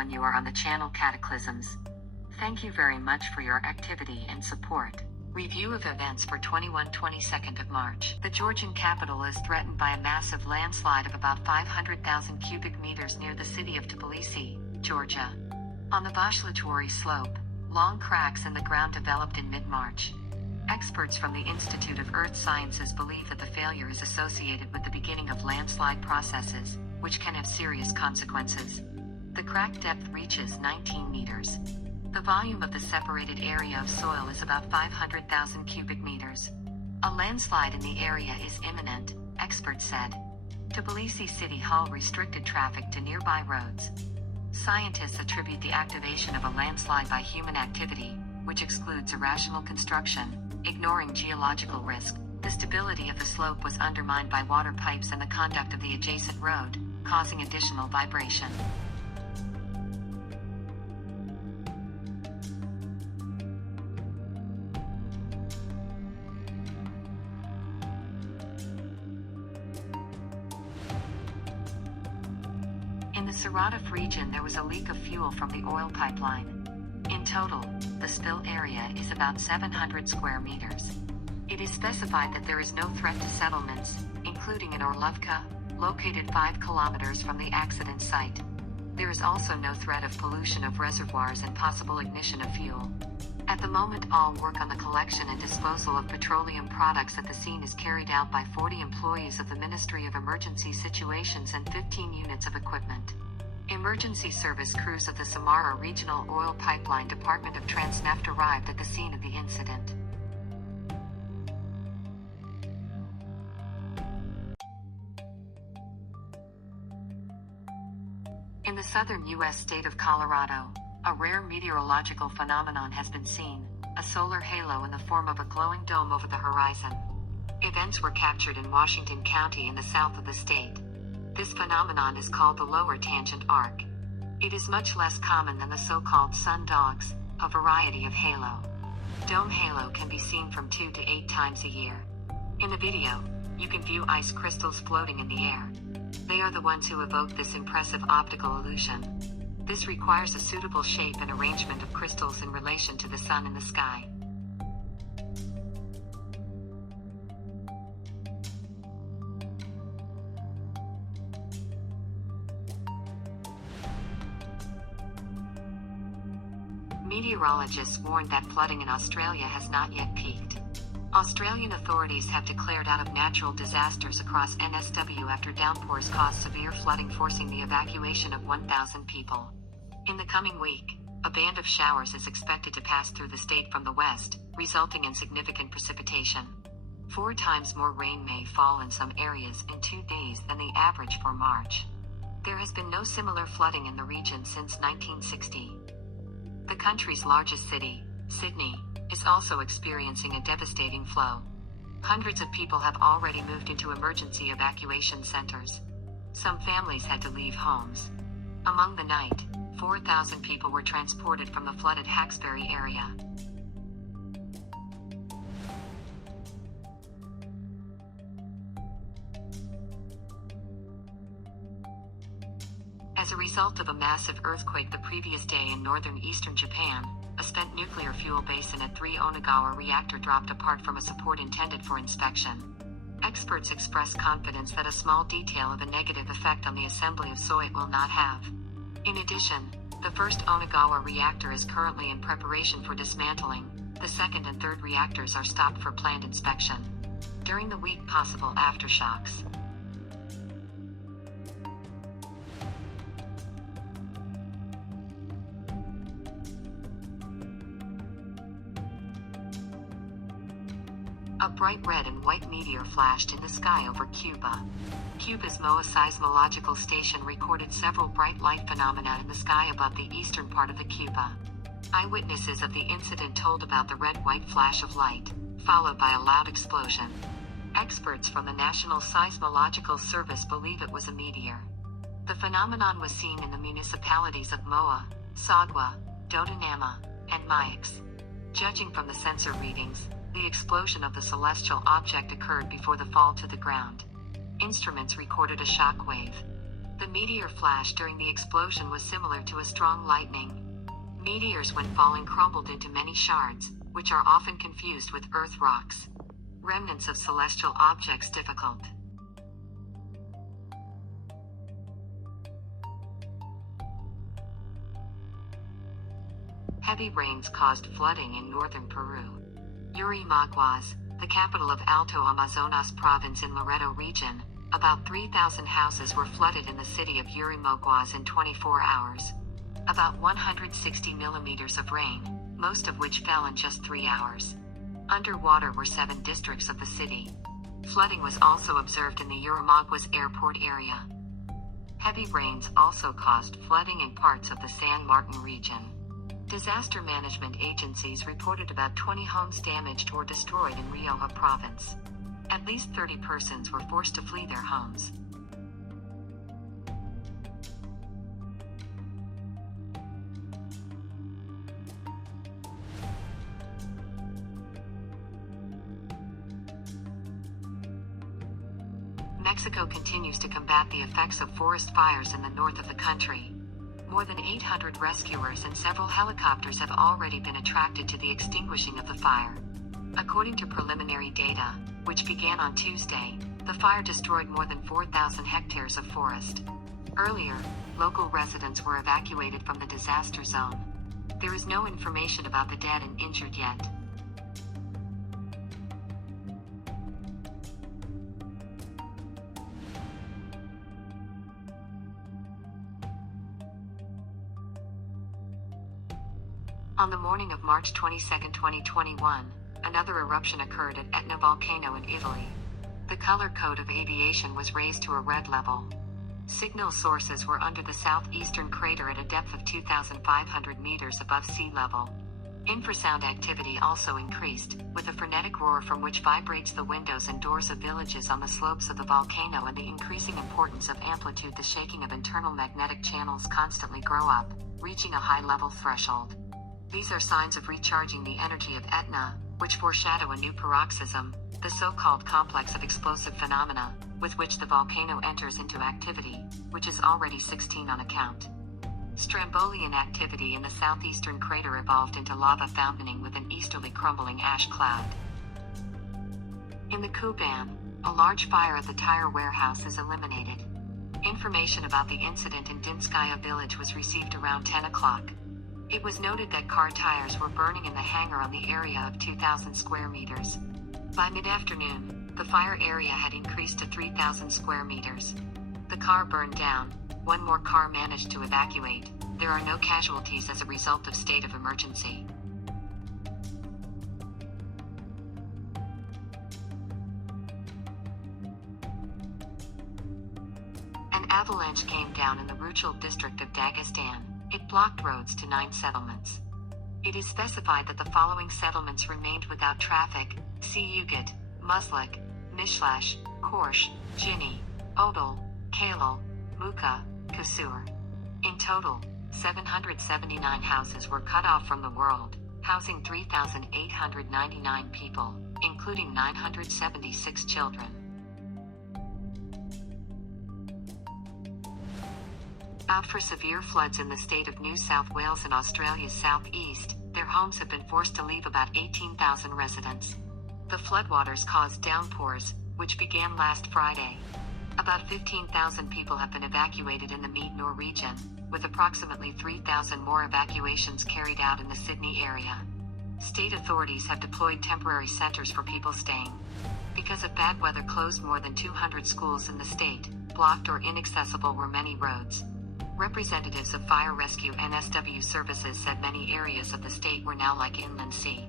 when you are on the channel Cataclysms. Thank you very much for your activity and support. Review of events for 22nd of March. The Georgian capital is threatened by a massive landslide of about 500,000 cubic meters near the city of Tbilisi, Georgia. On the Vashlachwari slope, long cracks in the ground developed in mid-March. Experts from the Institute of Earth Sciences believe that the failure is associated with the beginning of landslide processes, which can have serious consequences. The crack depth reaches 19 meters. The volume of the separated area of soil is about 500,000 cubic meters. A landslide in the area is imminent, experts said. Tbilisi City Hall restricted traffic to nearby roads. Scientists attribute the activation of a landslide by human activity, which excludes irrational construction, ignoring geological risk. The stability of the slope was undermined by water pipes and the conduct of the adjacent road, causing additional vibration. In the Saratov region, there was a leak of fuel from the oil pipeline. In total, the spill area is about 700 square meters. It is specified that there is no threat to settlements, including in Orlovka, located 5 kilometers from the accident site. There is also no threat of pollution of reservoirs and possible ignition of fuel. At the moment, all work on the collection and disposal of petroleum products at the scene is carried out by 40 employees of the Ministry of Emergency Situations and 15 units of equipment. Emergency service crews of the Samara Regional Oil Pipeline Department of Transneft arrived at the scene of the incident. In the southern U.S. state of Colorado, a rare meteorological phenomenon has been seen, a solar halo in the form of a glowing dome over the horizon. Events were captured in Washington County in the south of the state. This phenomenon is called the lower tangent arc. It is much less common than the so-called sun dogs, a variety of halo. Dome halo can be seen from 2 to 8 times a year. In the video, you can view ice crystals floating in the air. They are the ones who evoke this impressive optical illusion. This requires a suitable shape and arrangement of crystals in relation to the sun in the sky. Meteorologists warned that flooding in Australia has not yet peaked. Australian authorities have declared out of natural disasters across NSW after downpours caused severe flooding, forcing the evacuation of 1,000 people. In the coming week, a band of showers is expected to pass through the state from the west, resulting in significant precipitation. 4 times more rain may fall in some areas in 2 days than the average for March. There has been no similar flooding in the region since 1960. The country's largest city, Sydney, is also experiencing a devastating flow. Hundreds of people have already moved into emergency evacuation centers. Some families had to leave homes. Among the night, 4,000 people were transported from the flooded Hawkesbury area. As a result of a massive earthquake the previous day in northern eastern Japan, a spent nuclear fuel basin at 3 Onagawa reactor dropped apart from a support intended for inspection. Experts express confidence that a small detail of a negative effect on the assembly of soy it will not have. In addition, the first Onagawa reactor is currently in preparation for dismantling. The second and third reactors are stopped for planned inspection. During the week, possible aftershocks. A bright red and white meteor flashed in the sky over Cuba. Cuba's MOAA seismological station recorded several bright light phenomena in the sky above the eastern part of the Cuba. Eyewitnesses of the incident told about the red-white flash of light, followed by a loud explosion. Experts from the National Seismological Service believe it was a meteor. The phenomenon was seen in the municipalities of MOAA, Sagua, Dodonama, and Maix. Judging from the sensor readings, the explosion of the celestial object occurred before the fall to the ground. Instruments recorded a shock wave. The meteor flash during the explosion was similar to a strong lightning. Meteors when falling crumbled into many shards, which are often confused with Earth rocks. Remnants of celestial objects difficult. Heavy rains caused flooding in northern Peru. Yurimaguas, the capital of Alto Amazonas province in Loreto region, about 3,000 houses were flooded in the city of Yurimaguas in 24 hours. About 160 millimeters of rain, most of which fell in just 3 hours. Underwater were 7 districts of the city. Flooding was also observed in the Yurimaguas airport area. Heavy rains also caused flooding in parts of the San Martin region. Disaster management agencies reported about 20 homes damaged or destroyed in Rioja province. At least 30 persons were forced to flee their homes. Mexico continues to combat the effects of forest fires in the north of the country. More than 800 rescuers and several helicopters have already been attracted to the extinguishing of the fire. According to preliminary data, which began on Tuesday, the fire destroyed more than 4,000 hectares of forest. Earlier, local residents were evacuated from the disaster zone. There is no information about the dead and injured yet. On the morning of March 22, 2021, another eruption occurred at Etna volcano in Italy. The color code of aviation was raised to a red level. Signal sources were under the southeastern crater at a depth of 2,500 meters above sea level. Infrasound activity also increased, with a frenetic roar from which vibrates the windows and doors of villages on the slopes of the volcano, and the increasing importance of amplitude. The shaking of internal magnetic channels constantly grow up, reaching a high-level threshold. These are signs of recharging the energy of Etna, which foreshadow a new paroxysm, the so-called complex of explosive phenomena, with which the volcano enters into activity, which is already 16 on account. Strombolian activity in the southeastern crater evolved into lava fountaining with an easterly crumbling ash cloud. In the Kuban, a large fire at the tire warehouse is eliminated. Information about the incident in Dinskaya village was received around 10 o'clock. It was noted that car tires were burning in the hangar on the area of 2,000 square meters. By mid-afternoon, the fire area had increased to 3,000 square meters. The car burned down. One more car managed to evacuate. There are no casualties as a result of state of emergency. An avalanche came down in the Ruchel district of Dagestan. It blocked roads to 9 settlements. It is specified that the following settlements remained without traffic: Siyugat, Muslik, Mishlash, Korsh, Jini, Odal, Kalal, Muka, Kasur. In total, 779 houses were cut off from the world, housing 3,899 people, including 976 children. Out for severe floods in the state of New South Wales in Australia's southeast, their homes have been forced to leave about 18,000 residents. The floodwaters caused downpours, which began last Friday. About 15,000 people have been evacuated in the Meadnor region, with approximately 3,000 more evacuations carried out in the Sydney area. State authorities have deployed temporary centers for people staying. Because of bad weather, closed more than 200 schools in the state. Blocked or inaccessible were many roads. Representatives of Fire Rescue NSW Services said many areas of the state were now like inland sea.